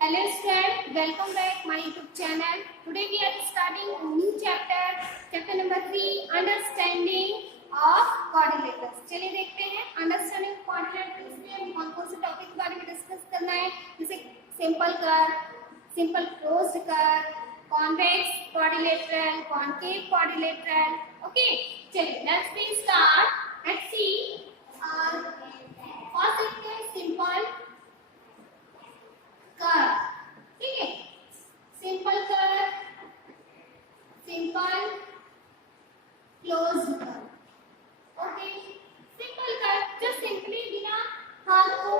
Hello student, welcome back my YouTube channel. Today we are starting a new chapter number 3, understanding of quadrilaterals. चलिए देखते हैं understanding quadrilaterals में हम कौन-कौन से टॉपिक के बारे में डिस्कस करना है, जैसे simple curve, simple closed curve, convex quadrilateral, concave quadrilateral. Okay, चलिए let's be start. Let's see. First देखते हैं सिंपल कर्व. ठीक है, simple curve, simple closed curve. Okay, simple curve जो सिंपली बिना हाथ को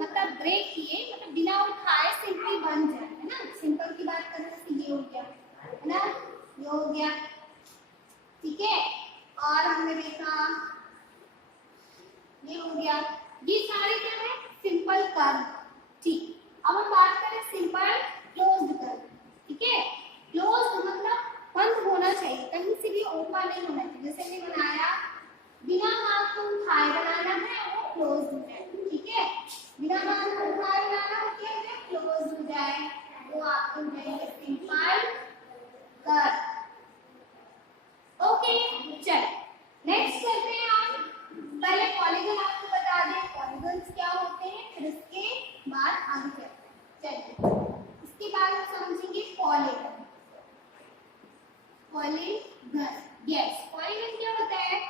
मतलब ब्रेक किए, मतलब बिना उठाए सिंपली बन जाए, है ना. सिंपल की बात करें तो ये हो गया, है ना, ये हो गया. ठीक है, और हमने देखा ये हो गया. ये सारे क्या है, सिंपल कर्व. ठीक, अब हम बात करें सिंपल क्लोज्ड कर्व. ठीक है, क्लोज्ड मतलब बंद होना चाहिए, कहीं से भी ओपन नहीं होना चाहिए. जैसे हमने बनाया बिना हाथ को उठाए बनाना है, वो क्लोज्ड हो जाए. ठीक है, बिना हाथ को उठाए बनाना हो क्या है, क्लोज्ड हो जाए, वो आपको हो जाएंगे सिंपल कर्व. ओके, चल नेक्स्ट करते हैं. हम पहले पॉलीगन आपको बता दें पॉलीगन्स क्या होते हैं, फिर उसके बाद आगे चलते हैं. चलिए इसके बाद हम समझेंगे पॉलीगन. पॉलीगन, यस, पॉलीगन क्या होता है,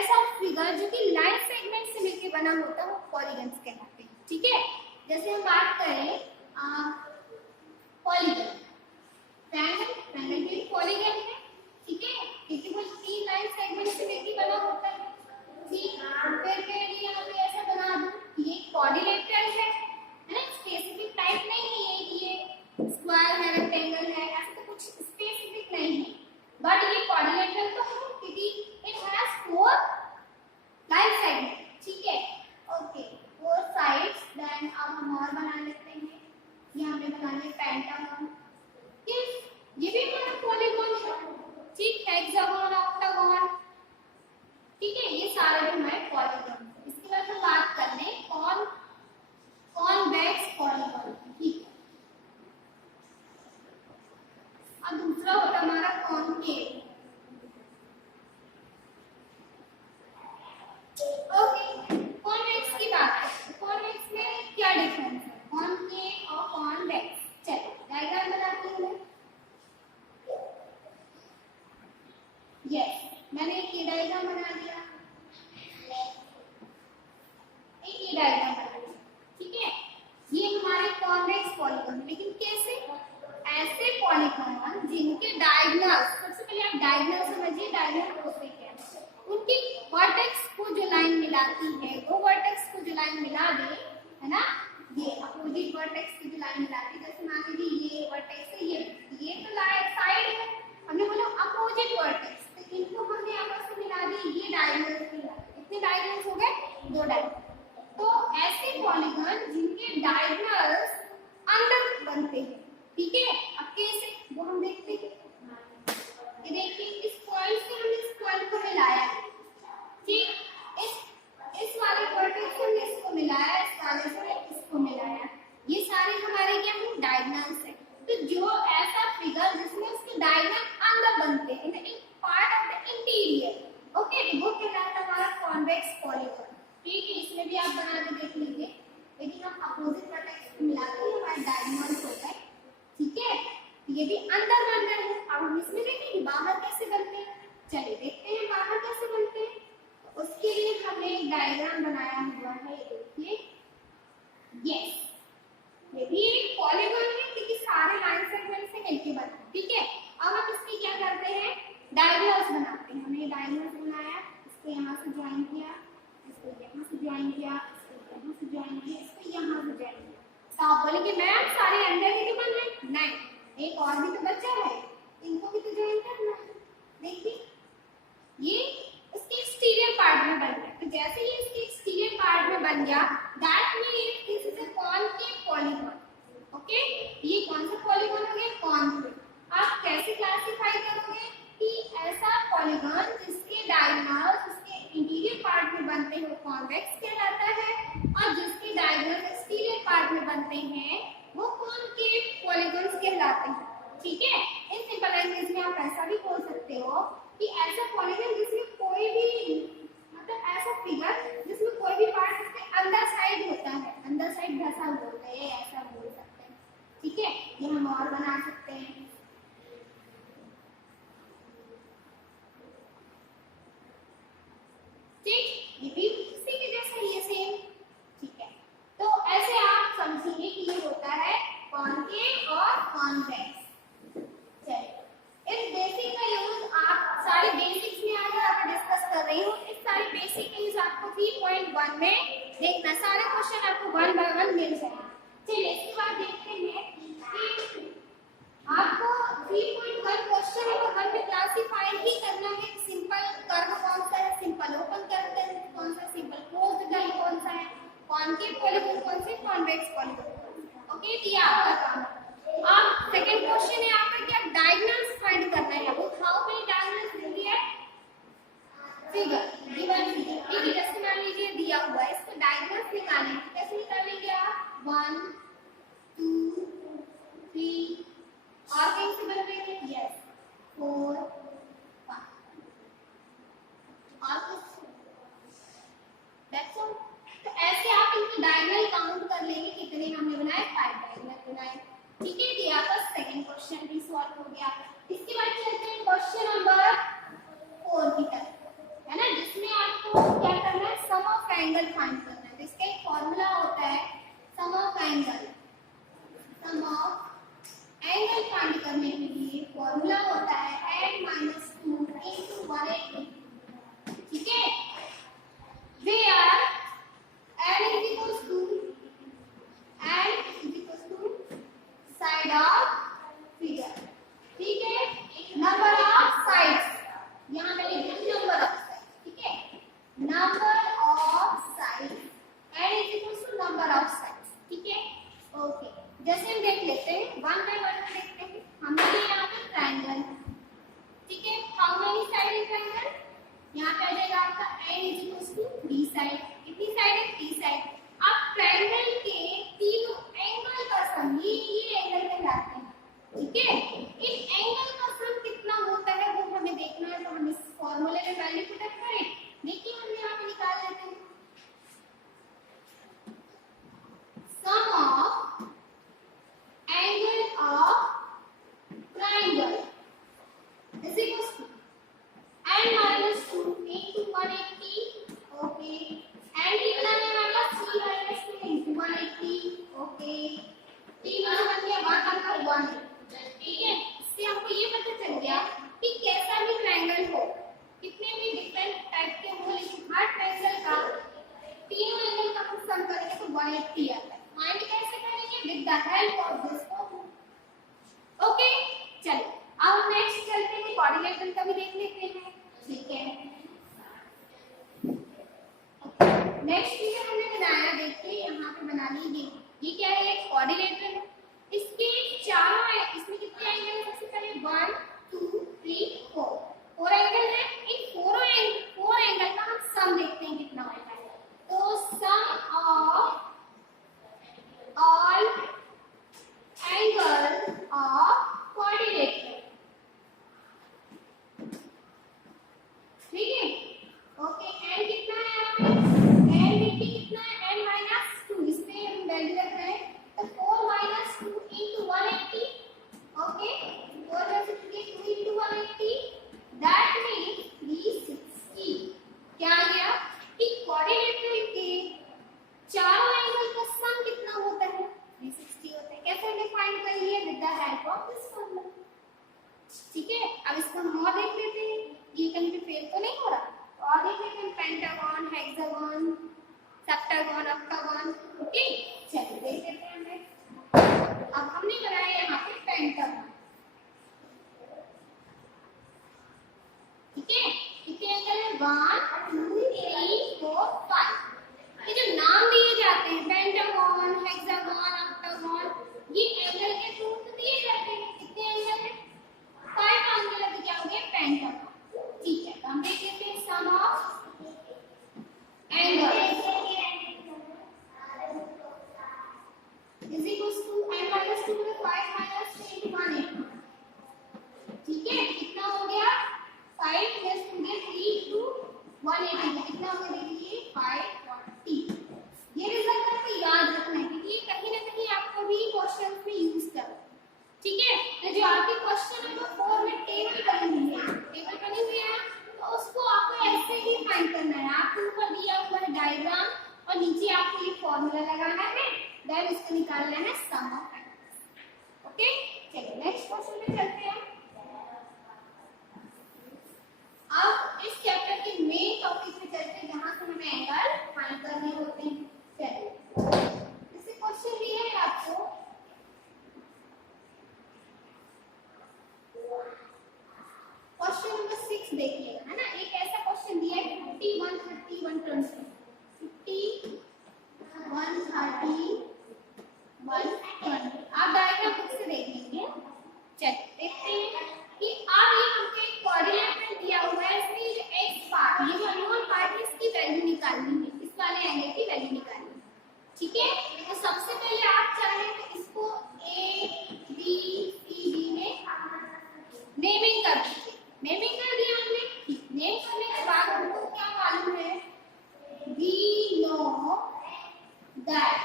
ऐसा फिगर जो कि लाइन सेगमेंट से मिलकर बना होता है, वो पॉलीगन्स कहलाते हैं. ठीक है, जैसे हम बात करें पॉलीगन, ट्रायंगल, ट्रायंगल भी पॉलीगन है. ठीक है, क्योंकि वो 3 लाइन सेगमेंट से मिलकर बना होता है. ठीक, फिर यहाँ पे ऐसा बना दूं, ये क्वाड्रिलेटरल है ना, स्पेसिफिक टाइप नहीं है. ये स्क्वायर है, रेक्टेंगल है, ऐसा तो कुछ स्पेसिफिक नहीं है, बट ये क्वाड्रिलेटरल तो है क्योंकि इट हैज 4 लाइन सेगमेंट. ठीक है, ओके, 4 साइड्स. देन अब हम और बना लेते हैं. ये हमने बना लिया पेंटागन. ये भी हमारा पॉलीगन है. ठीक, हेक्सागन, ऑक्टागन. ठीक है, ये सारे जो हमारे पॉलीगन. इसके बाद हम बात कर लें कॉन्वेक्स पॉलीगन. ठीक है, अब दूसरा होता है हमारा कॉनकेव. ओके, कॉन्वेक्स की बात है. कॉन्वेक्स में क्या डिफरेंस है, कॉनकेव और कॉन्वेक्स. चलो डायग्राम बनाती हूँ. यस, मैंने एक ये डायग्राम बना दिया, एक ये डायग्राम बना दिया. ठीक है, ये हमारे कॉन्वेक्स पॉलीगन. लेकिन कैसे, ऐसे पॉलीगन जिनके डायगोनल, सबसे पहले आप डायगोनल समझिए. डायगोनल होते क्या है, उनकी वर्टेक्स को जो लाइन मिलाती है, वो वर्टेक्स को जो लाइन मिला दे, है ना, ये अपोजिट वर्टेक्स की जो लाइन मिलाती है. जैसे मान लीजिए ये वर्टेक्स है, ये तो लाइन साइड है, हमने बोला अपोजिट वर्टेक्स, तो इनको हमने आपस में मिला दी, ये डायगोनल मिला. कितने डायगोनल्स हो गए, 2 डायगोनल. तो ऐसे पॉलीगन जिनके डायगोनल्स अंदर बनते हैं. ठीक है, अब कैसे वो हम देखते हैं. ये देखिए, इस पॉइंट से हमने इस पॉइंट को मिलाया. ठीक, इस वाले वर्टेक्स से हमने इसको मिलाया, इस वाले से इसको मिलाया. ये सारे हमारे क्या हैं, डायगोनल्स हैं. तो जो ऐसा फिगर जिसमें उसके डायगोनल अंदर बनते हैं, in part of the interior, okay, वो कहलाता है हमारा कॉन्वेक्स पॉलीगन. ठीक है, इसमें भी आप बना के देख लीजिए. लेकिन हम अपोजिट वर्टेक्स को मिलाते हैं, हमारे डायगोनल्स होता है. ठीक है, ये भी अंदर बन रहे हैं. अब हम इसमें देखेंगे बाहर कैसे बनते हैं. चलिए देखते हैं बाहर कैसे बनते हैं. उसके लिए हमने एक डायग्राम बनाया हुआ है, देखिए. यस, ये भी एक पॉलीगन है क्योंकि सारे लाइन सेगमेंट से मिलकर बनते हैं. ठीक है, अब हम इसकी क्या करते हैं, डायगोनल्स बनाते हैं. हमने डायगोनल्स बनाया, इसको यहाँ से ज्वाइन किया, इसको यहाँ से ज्वाइन किया, इसको यहाँ से ज्वाइन किया, इसको यहाँ से ज्वाइन किया. तो आप बोलेंगे मैम सारे अंदर ही बन रहे. नहीं, एक और भी तो बचा है, इनको भी तो ज्वाइन करना है. देखिए, ये इसके एक्सटीरियर पार्ट में बन रहा है. तो जैसे ये इसके एक्सटीरियर पार्ट में बन गया, that means this is a concave polygon. Okay, ये कौन सा पॉलीगन हो गया, कॉनकेव. आप कैसे क्लासिफाई करोगे कि ऐसा पॉलीगन जिसके डायगोनल्स उसके इंटीरियर पार्ट में बनते हैं वो कॉन्वेक्स कहलाता है, और जिसके डायगोनल्स एक्सटीरियर पार्ट में बनते हैं वो कौन कॉनकेव पॉलीगॉन्स कहलाते हैं। ठीक है, इन सिंपल लैंग्वेज में आप ऐसा भी बोल सकते हो कि ऐसा पॉलीगॉन जिसमें कोई भी मतलब ऐसा फिगर जिसमें कोई भी पार्ट इसके अंदर साइड होता है, अंदर साइड धसा बोलते हैं, ऐसा बोल सकते हैं। ठीक है, ये हम और बना सकते हैं। ठीक, ये भी इसी के जैसा ही है सेम। ठीक है, तो ऐसे आप समझिए कि ये होता है कॉनकेव और कॉन्वेक्स। चलिए, इस बेसिक का यूज आप सारे बेसिक्स में आज आप डिस्कस कर रही हूँ। इस सारे बेसिक का यूज आपको 3.1 में देखना, सारे क्वेश्चन आपको 1 बाय 1 मिल जाएंगे। चलिए, इसके बाद देखते हैं कि आपको 3.1 क्वेश्चन नंबर 1 में क्लासिफाई ही करना है। सिंपल कर्व कौन सा है, सिंपल ओपन कर्व कौन सा, सिंपल क्लोज्ड कर्व कौन सा है, कॉनकेव पॉलीगॉन कौन से, कॉन्वेक्स पॉलीगॉन। ओके, ये आपका काम है। अब सेकंड क्वेश्चन है आपका क्या, डायगोनल्स फाइंड करना है। अब how many diagonals will be at figure given figure. ठीक है, जैसे मान लीजिए दिया हुआ है, इसको डायगोनल्स निकालेंगे। कैसे निकालेंगे आप, 1 2 3 और कहीं से बन रहे हैं, यस 4 5 और कुछ, दैट्स ऑल। तो ऐसे आप इनकी डायगोनल काउंट कर लेंगे, कितने हमने बनाए, 5 डायगोनल बनाए। ठीक है, ये आपका सेकंड क्वेश्चन भी सॉल्व हो गया। इसके बाद चलते हैं क्वेश्चन नंबर 4 की तरफ, है ना, जिसमें आपको क्या करना है, सम ऑफ एंगल फाइंड करना है। तो इसका एक फॉर्मूला होता है sum of angle. Sum of angle find करने के लिए फॉर्मूला होता है n - 2 * 180। ठीक है, where n = side of figure. ठीक है, नंबर ऑफ साइड्स, यहाँ पे लिख दिया नंबर ऑफ साइड्स। ठीक है, number of sides, n = number of sides. ठीक है, ओके, जैसे हम देख लेते हैं 1 बाय 1 में देखते हैं। हमने यहाँ पे ट्रायंगल, ठीक है, how many side in triangle, यहाँ पे आ जाएगा आपका n = 3 साइड। कितनी साइड है, 3 साइड। अब ट्रायंगल के तीनों एंगल का सम, ये एंगल कहलाते हैं। ठीक है, इन एंगल का सम कितना होता है वो हमें देखना है। तो हम इस फॉर्मूले में वैल्यू पुट करें, देखिए हम यहाँ पे निकाल लेते हैं। Sum of angle of triangle is equals to n - 2 * 180। Okay, n कितना है हमारा, c - 2 * 180। ओके, 3 में से बन गया 1 बन 1। ठीक है, इससे हमको ये पता चल गया कि कैसा भी ट्रायंगल हो, कितने भी डिफरेंट टाइप के हो, लेकिन हर ट्रायंगल का तीनों एंगल का हम सम करेंगे तो 180 आता है। फाइंड कैसे करेंगे, with the help of this formula. Okay, चलिए अब नेक्स्ट चलते हैं, कोऑर्डिनेटर का भी देख लेते हैं। ठीक है, नेक्स्ट फिगर हमने बनाया, देखिए यहाँ पे बना लीजिए। ये क्या है, एक कोऑर्डिनेटर है। इसके चारों है, इसमें कितने एंगल है, सबसे पहले 1 2 3 4 4 एंगल है। इन 4 एंगल का हम सम देखते हैं कितना होता है। तो sum of all angle of coordinator. ठीक है, ओके, n कितना है यहाँ पे, n देखिए कितना है, n - 2, इसमें हम वैल्यू रख रहे हैं। तो 4 - 2 * 180। ओके, 4 में से 2 * 180, दैट मींस 360। क्या आ गया कि कोऑर्डिनेटर के चारों एंगल का सम कितना होता है, 360 होता है। कैसे डिफाइन कर लिए, with the help of this formula. ठीक है, अब इसको हम और देख लेते हैं, ये कहीं पे फेल तो नहीं हो रहा। तो और देख लेते हैं, pentagon, hexagon, septagon, octagon. Okay, चलिए देख लेते हैं नेक्स्ट। अब हमने बनाया यहाँ पे पेंटागन। ठीक है, कितने एंगल है, 1 2 3 4 5। ये जो नाम दिए जाते हैं, पेंटागन, हेक्सागन, ऑक्टागन, ये एंगल के थ्रू दिए जाते हैं। कितने एंगल है, 5 एंगल है, तो क्या हो गया, पेंटागन। ठीक है, तो हम देख लेते हैं sum of angle is equal to n - 2 और नीचे आपको ये फॉर्मूला लगाना है, देन इसको निकालना है सम ऑफ एंगल्स। ओके, चलिए नेक्स्ट क्वेश्चन पे चलते हैं। अब इस चैप्टर के मेन टॉपिक पे चलते हैं जहां से हमें एंगल फाइंड करने होते हैं। चलिए जैसे क्वेश्चन दिया है आपको, क्वेश्चन नंबर 6 देखिएगा, है ना। एक ऐसा क्वेश्चन दिया है 50 130 120, 50 130 120। आप डायग्राम बुक से देख लीजिए। चलिए देखते हैं कि अब ये हमको एक कोऑर्डिनेट में दिया हुआ है, इसमें ये एक्स पार्ट, ये जो अननोन पार्ट है, इसकी वैल्यू निकालनी है, इस वाले एंगल की वैल्यू निकालनी है। ठीक है, तो सबसे पहले आप चाहें तो इसको ए बी सी डी में नेमिंग कर दीजिए। नेमिंग कर दिया हमने, ठीक। नेम करने के बाद हमको क्या मालूम है, वी नो दैट,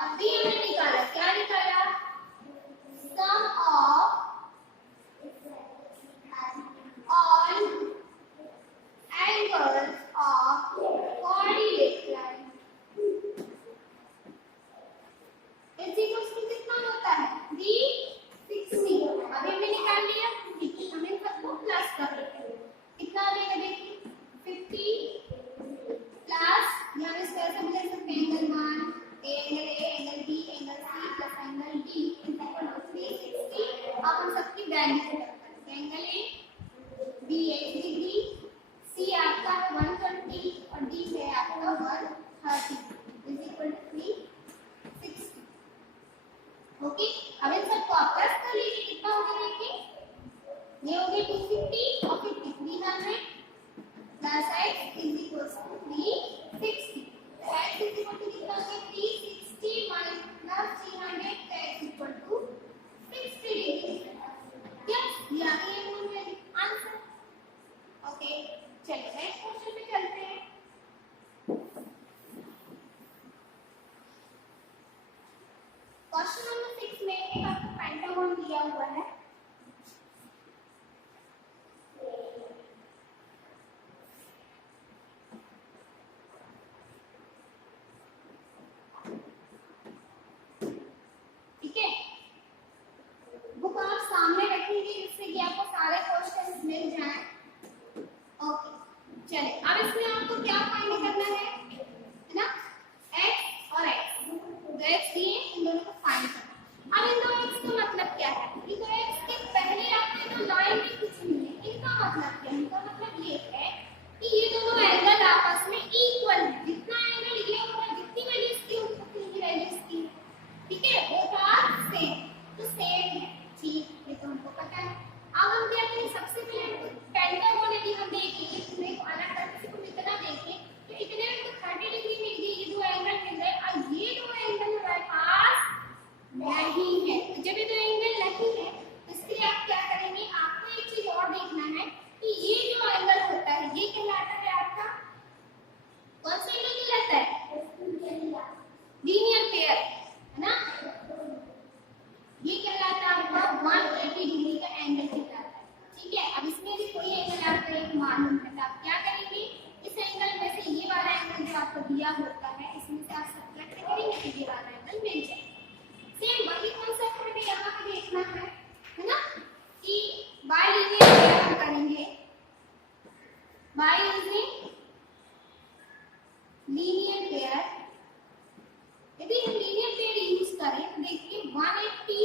अभी हमने निकाला, क्या निकाला, sum of all angles of coordinate line is equal to कितना होता है, 360। अभी हमने निकाल लिया, ठीक है। हमें सबको प्लस कर देते हैं, कितना आ जाएगा देखिए, 50 प्लस, यहाँ इस तरह से मिल सकते हैं angle 1 angle A angle B angle C plus angle D is equal to 360। अब हम सबकी वैल्यू करते हैं, angle A B 80 degree, C आपका 120 और डी है आपका 130 इज इक्वल टू 360। ओके, अब इन सबको आप प्लस कर लीजिए, कितना हो गया देखिए, ये हो गया 250 और 50 300 plus x is equal to 360। तो x इज इक्वल टू कितना हो गया, 360 माइनस 300 का x equal to 60 degree. Yes, ये आ गया ये आंसर। ओके, चलिए नेक्स्ट क्वेश्चन पे चलते हैं। क्वेश्चन नंबर 6 में एक आपको पेंटागन दिया हुआ है, ठीक है। बुक आप सामने रखेंगे जिससे कि आपको सारे क्वेश्चंस मिल जाएं। ओके, चलिए अब इसमें आपको क्या फाइंड करना है ना, x और x, तो x दिए, इन दोनों को फाइंड करना। अब इन दोनों x का मतलब क्या है, ये तो x के पहले आपने जो लाइन में कुछ नहीं है, इनका मतलब क्या है, इनका मतलब ये है कि ये दोनों एंगल आपस में इक्वल है, जितना एंगल ये होगा, जितनी वैल्यू इसकी होगी उतनी ही वैल्यू इसकी, ठीक है, बोथ आर सेम, तो सेम है, ठीक, ये तो हमको पता है। अब हम क्या करें, सबसे पहले पेंटागन यदि हम देखेंगे, इसमें को अलग करके इसको इतना देखें तो इतने में तो 30 डिग्री मिल गई, ये दो एंगल मिल गए, और ये दो एंगल हमारे पास नहीं है। तो जब ये दो एंगल नहीं है तो इसके लिए आप क्या करेंगे, आपको एक चीज और देखना है कि ये जो एंगल होता है ये कहलाता है आपका, कौन सा एंगल कहलाता है, लीनियर पेयर, है ना। ये कहलाता है आपका 180 डिग्री का एंगल कहलाता है, ठीक है। अब इसमें भी कोई एंगल आपको एक मालूम है तो आप क्या करेंगे, इस एंगल में से ये वाला एंगल जो आपको दिया होता है इसमें से आप सब्ट्रैक्ट करेंगे तो ये वाला एंगल मिल जाएगा। सेम वही कांसेप्ट हमें यहाँ पे देखना है ना, कि बाय लीनियर पेयर हम करेंगे, बाय यूजिंग लीनियर पेयर। यदि हम लीनियर पेयर यूज करें तो देखिए 180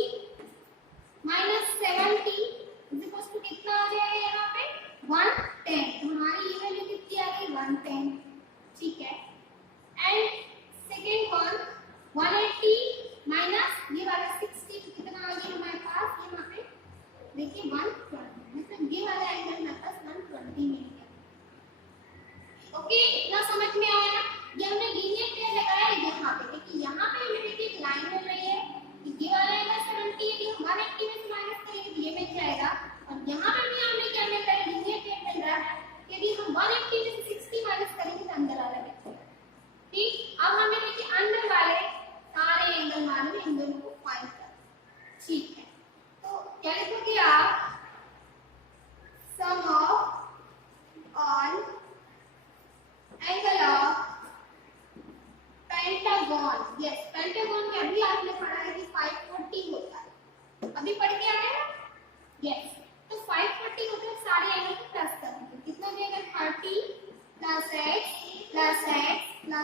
माइनस 70 इज इक्वल टू कितना आ जाएगा यहाँ पे 110, तो हमारी ये वैल्यू कितनी आ गई 110, ठीक है। एंड सेकेंड वन 180 माइनस ये वाला 60 कितना आ गया हमारे पास, यहाँ पे देखिए 120, मतलब ये वाला एंगल हमारे पास 120 मिल गया। ओके, इतना समझ में आया, ये हमने linear pair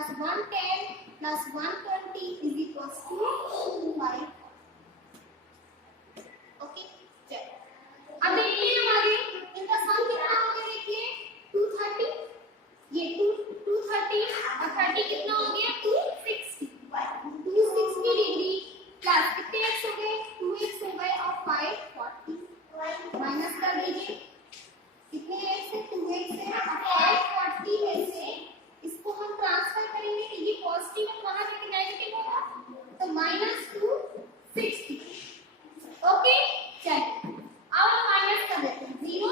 plus 110 plus 120 is equal to 5। Okay चलो अब देखते हैं हमारे इनका सम कितना हो गया। देखिए 230, ये 230 और 30 कितना हो गया 260। 260 डिग्री प्लस कितने एक्स हो गए 2x हो गए और 540 माइनस कर दीजिए। कितने एक्स है 2x है और 540 में से इसको हम ट्रांसफर करेंगे तो ये पॉजिटिव है वहां जाके नेगेटिव होगा तो -260। ओके चलिए अब हम माइनस कर देते हैं 0।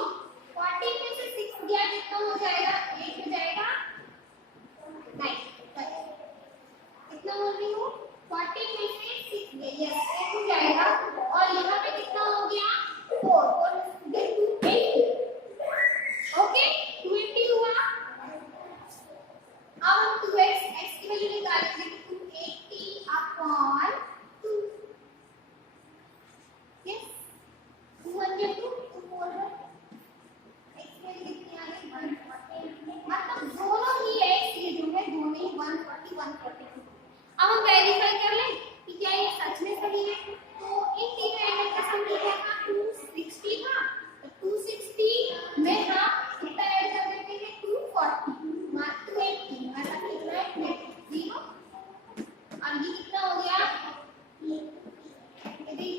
40 में से 6 गया कितना हो जाएगा 8 हो जाएगा 9। कितना बोल रही हूँ 40 में से 6 गया यस 8 हो जाएगा और यहाँ पे कितना हो गया 4 और 280। ओके 280 हुआ। अब हम 2x x की वैल्यू निकालेंगे 280 अपॉन 2 यस 200 2 4 x की वैल्यू कितनी आ गई 140 मतलब दोनों ही x ये जो है दोनों ही 140 140। अब हम वेरीफाई कर लें कि क्या ये सच में सही है। तो इन तीनों एंगल का सम कितना था 260 था तो 260 में हम कितना ऐड कर देते हैं 240 माइनस 280 मतलब कितना है 0 और ये कितना हो गया यदि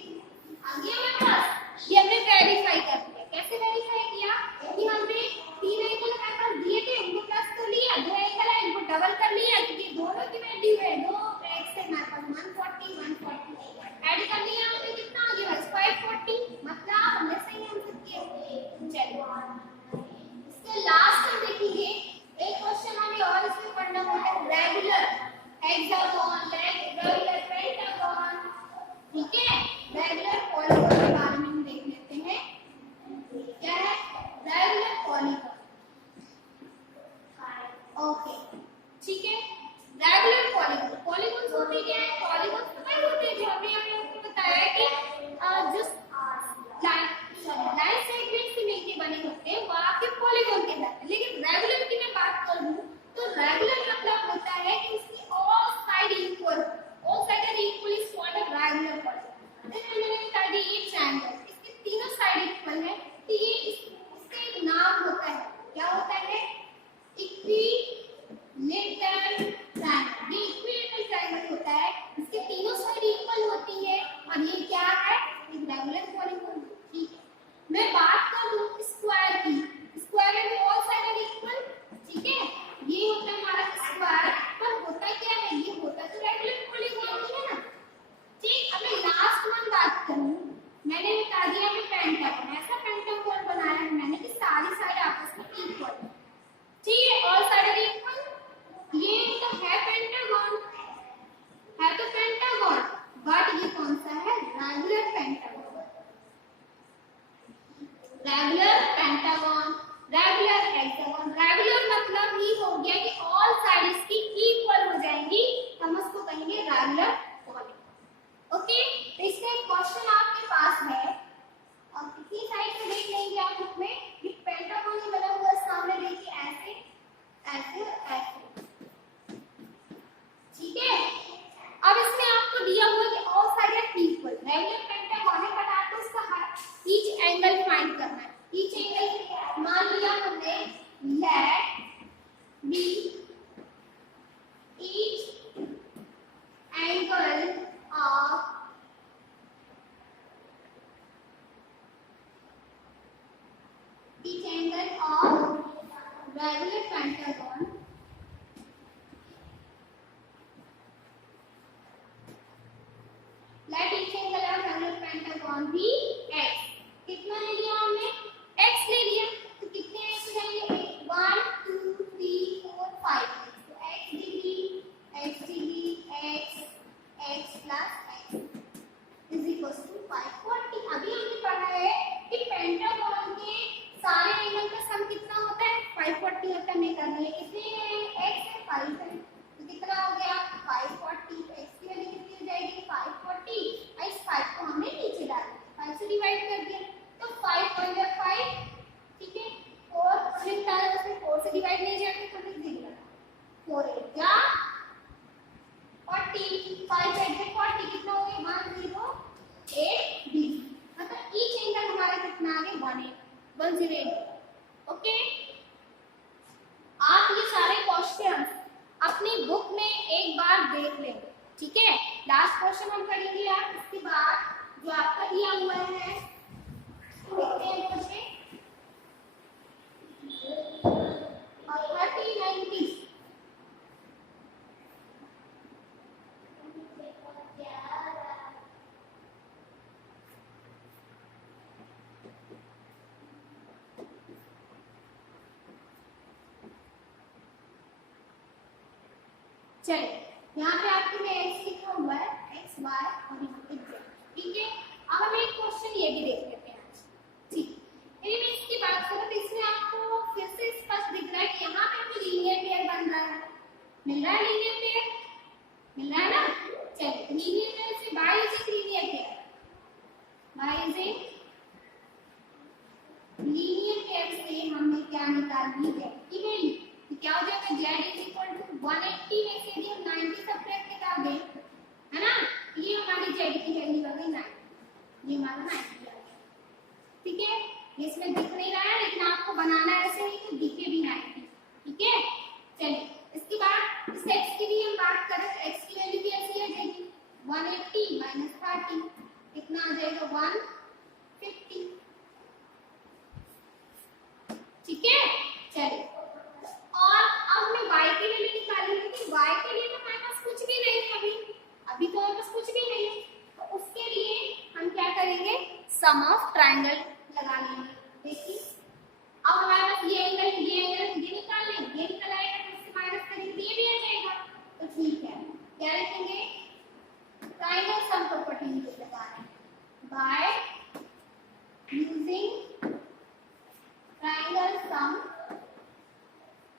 आ गया हमारे पास। ये हमने वेरीफाई कर दिया। कैसे वेरीफाई किया कि हमने तीन एंगल हमारे पास दिए थे उनको प्लस कर लिया, दो एंगल है इनको डबल कर लिया क्योंकि दोनों की वैल्यू है दो x से हमारे पास 140 140 ऐड कर लिया हमने कितना आ गया 540 मतलब हमने सही आंसर किया। चलिए इसके लास्ट में देखिए एक क्वेश्चन हमें और इसमें पढ़ना होगा रेगुलर हेक्सागोन रेगुलर पेंटागन ठीक है रेगुलर पॉलीगॉन के बारे में हम देख लेते हैं। क्या है रेगुलर पॉलीगॉन। ओके ठीक है रेगुलर पॉलीगॉन पॉलीगॉन्स होते क्या है पॉलीगॉन्स पता ही होते हैं जो हमने आपको बताया कि जो लाइन सेगमेंट से मिलके बने होते हैं वो आपके पॉलीगॉन के कहलाते हैं। लेकिन रेगुलर की मैं बात करूं तो रेगुलर मतलब होता है कि उसकी all side equal all side are equally solve regular polygon. Then मैंने बता दी ये ट्रायंगल इसके तीनों साइड इक्वल है तो ये इसका एक नाम होता है क्या होता है इक्विलेटरल ट्रायंगल। ये इक्विलेटरल ट्रायंगल होता है इसके तीनों साइड इक्वल होती है और ये क्या है एक रेगुलर पॉलीगॉन। ठीक है मैं बात कर लूं स्क्वायर की स्क्वायर में ऑल साइड आर इक्वल ठीक है ये होता है हमारा स्क्वायर पर होता क्या है ये होता तो रेगुलर पॉलीगॉन ही है ना। ठीक अब मैं लास्ट वन बात करूं मैंने बता दिया कि पेंटागन ऐसा पेंटागन बनाया है मैंने कि सारी साइड आपस में इक्वल ठीक है ऑल साइड आर इक्वल। ये तो है पेंटागन है तो पेंटागन बट ये कौन सा है regular pentagon. Regular pentagon regular hexagon regular मतलब ही हो गया कि ऑल साइड इसकी इक्वल हो जाएंगी हम उसको कहेंगे रेगुलर पॉलीगॉन। ओके तो इसका एक क्वेश्चन आपके पास है और कितनी साइड से देख लेंगे आप बुक में ये पेंटागन ही बना हुआ सामने देखिए ऐसे ऐसे ऐसे ठीक है। अब इसमें आपको दिया हुआ कि all side are equal regular pentagon है बट आपको इसका ईच एंगल फाइंड करना है। ईच एंगल मान लिया हमने let be each angle of each angle of regular pentagon let each angle of regular pentagon be x। कितना ले लिया हमने x ले लिया तो कितने x हो जाएंगे 1 2 3 4 5 तो x degree x plus x is equals to 540। अभी हमने पढ़ा है कि पेंटागन के सारे एंगल का सम कितना होता है 540 होता है। मैं कर रही कितने x है 5 है तो कितना हो गया 540 तो x की वैल्यू कितनी हो जाएगी 540 और इस 5 को हमने नीचे डाल दिया 5 से 108। ओके, आप ये सारे क्वेश्चन अपनी बुक में एक बार देख लें, ठीक है। लास्ट क्वेश्चन हम करेंगे आप, इसके बाद जो आपका दिया हुआ है देखते हैं मुझे, और 3090 चलिए, यहाँ पे आपके में x लिखा हुआ है, x y और यहाँ पे z, ठीक है। अब हम एक क्वेश्चन ये भी देख लेते हैं, ठीक। यदि मैं इसकी बात करूँ तो इसमें आपको फिर से स्पष्ट दिख रहा है कि यहाँ पे आपको लीनियर पेयर बन रहा है, मिल रहा है लीनियर पेयर, मिल रहा है ना। चलिए, लीनियर पेयर से y इज एक लीनियर पेयर, y इज एक लीनियर पेयर से हमने क्या निकाली z की वैल्यू, तो क्या हो जाएगा, z इज इक्वल टू 180 में से हम 90 सब्ट्रैक्ट निकाल दें, है ना। ये हमारी z की वैल्यू आ गई 90, ये हमारा 90 आ गया, ठीक है। ये इसमें दिख नहीं रहा है लेकिन आपको बनाना है ऐसे ही कि दिखे भी 90, ठीक है। चलिए, इसके बाद इस x की भी हम बात करें तो x की वैल्यू भी ऐसी आ जाएगी, 180 माइनस 30 कितना आ जाएगा, 150, ठीक है। चलिए, और अब मैं y की वैल्यू निकालूंगी, लेकिन y के लिए तो हमारे पास कुछ भी नहीं है, अभी तो हमारे पास कुछ भी नहीं है, तो उसके लिए हम क्या करेंगे, सम ऑफ ट्रायंगल लगा लेंगे। देखिए, अब हमारे पास ये एंगल ये निकाल लें, ये निकल आएगा तो इससे माइनस करेंगे ये भी आ जाएगा, तो ठीक है। क्या लिखेंगे, ट्रायंगल सम प्रॉपर्टी लगा रहे हैं by using triangle sum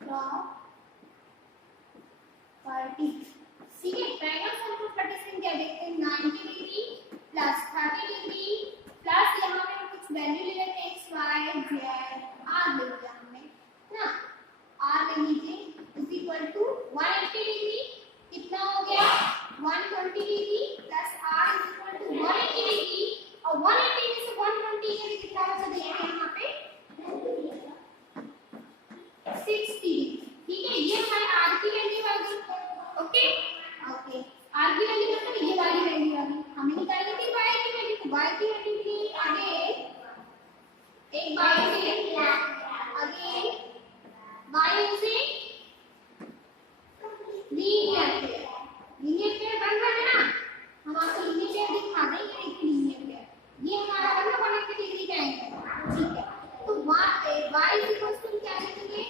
property, ठीक है। ट्रायंगल सम प्रॉपर्टी से क्या देखते हैं, 90 डिग्री प्लस 30 डिग्री प्लस यहाँ पे हम कुछ वैल्यू ले लेते हैं, x y z r ले लिया हमने ना, r ले लीजिए इज इक्वल टू 180 डिग्री कितना हो गया, 120 degree plus r is equal to 180 degree, और 180 में से 120 के लिए कितना बचा, देखिए यहाँ पे 60 डिग्री, ठीक है। ये हमारे r की वैल्यू आ गई, ओके ओके। r की वैल्यू मतलब ये वाली वैल्यू आ गई, हमें निकालनी थी y की वैल्यू, तो y की वैल्यू थी आगे एक बार से again y using linear pair, linear pair बन रहा है ना, हम आपको लीनियर पेयर दिखा देंगे, एक लीनियर पेयर ये हमारा बन रहा 180 डिग्री का एंगल, ठीक है। तो y इज इक्वल टू क्या लिखेंगे,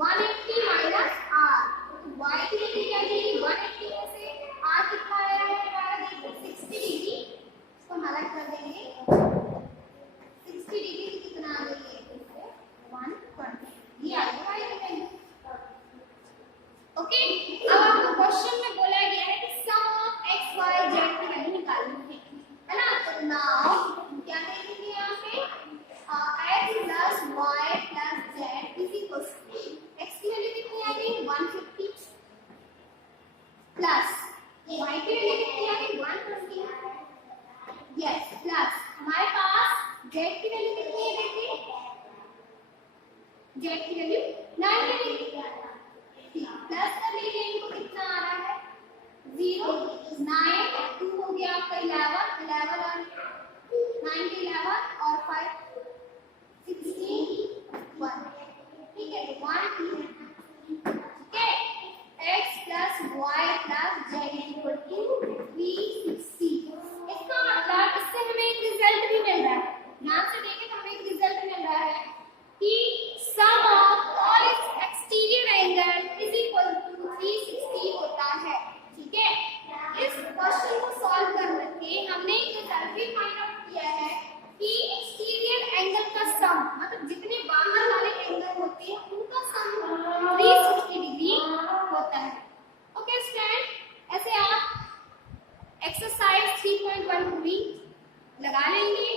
180 माइनस r, तो y की वैल्यू क्या आएगी, 180 में से r कितना आया है हमारा, देखो 60 डिग्री, इसको हम अलग कर देंगे, 60 डिग्री की कितना आ गई है, 120, ये आ गया y की वैल्यू, ओके। अब आपको क्वेश्चन में बोला गया है कि sum of x y z की वैल्यू निकालनी है ना। तो नाउ क्या करेंगे यहाँ पे, x plus y plus z is equal to x की वैल्यू कितनी आ गई, 150 प्लस y की वैल्यू कितनी आ गई, 120, यस, प्लस हमारे पास z की वैल्यू कितनी है, देखिए z की वैल्यू 90 डिग्री, प्लस कर लीजिए, इनको कितना आ रहा है, 0 9 2 हो गया आपका 11 और 9 के 11 और 5 16 1, ठीक है, 1 ठीक है। x plus y plus z equal to 360, इसका मतलब इससे हमें एक रिजल्ट भी मिल रहा है, ध्यान से देखें तो हमें एक रिजल्ट मिल रहा है कि sum of all exterior angle is equal to 360 होता है, ठीक है। इस क्वेश्चन को सॉल्व करके हमने एक रिजल्ट भी फाइंड आउट किया है कि एक्सटीरियर एंगल का सम, मतलब जितने बाहर वाले एंगल होते हैं उनका सम 360 डिग्री होता है, ओके स्टूडेंट। ऐसे आप एक्सरसाइज 3.1 पूरी लगा लेंगे,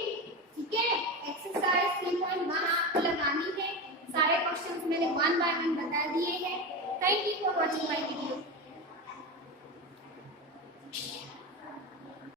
ठीक है। एक्सरसाइज 3.1 आपको लगानी है, सारे क्वेश्चंस मैंने 1 बाय 1 बता दिए हैं। Thank you for watching my video.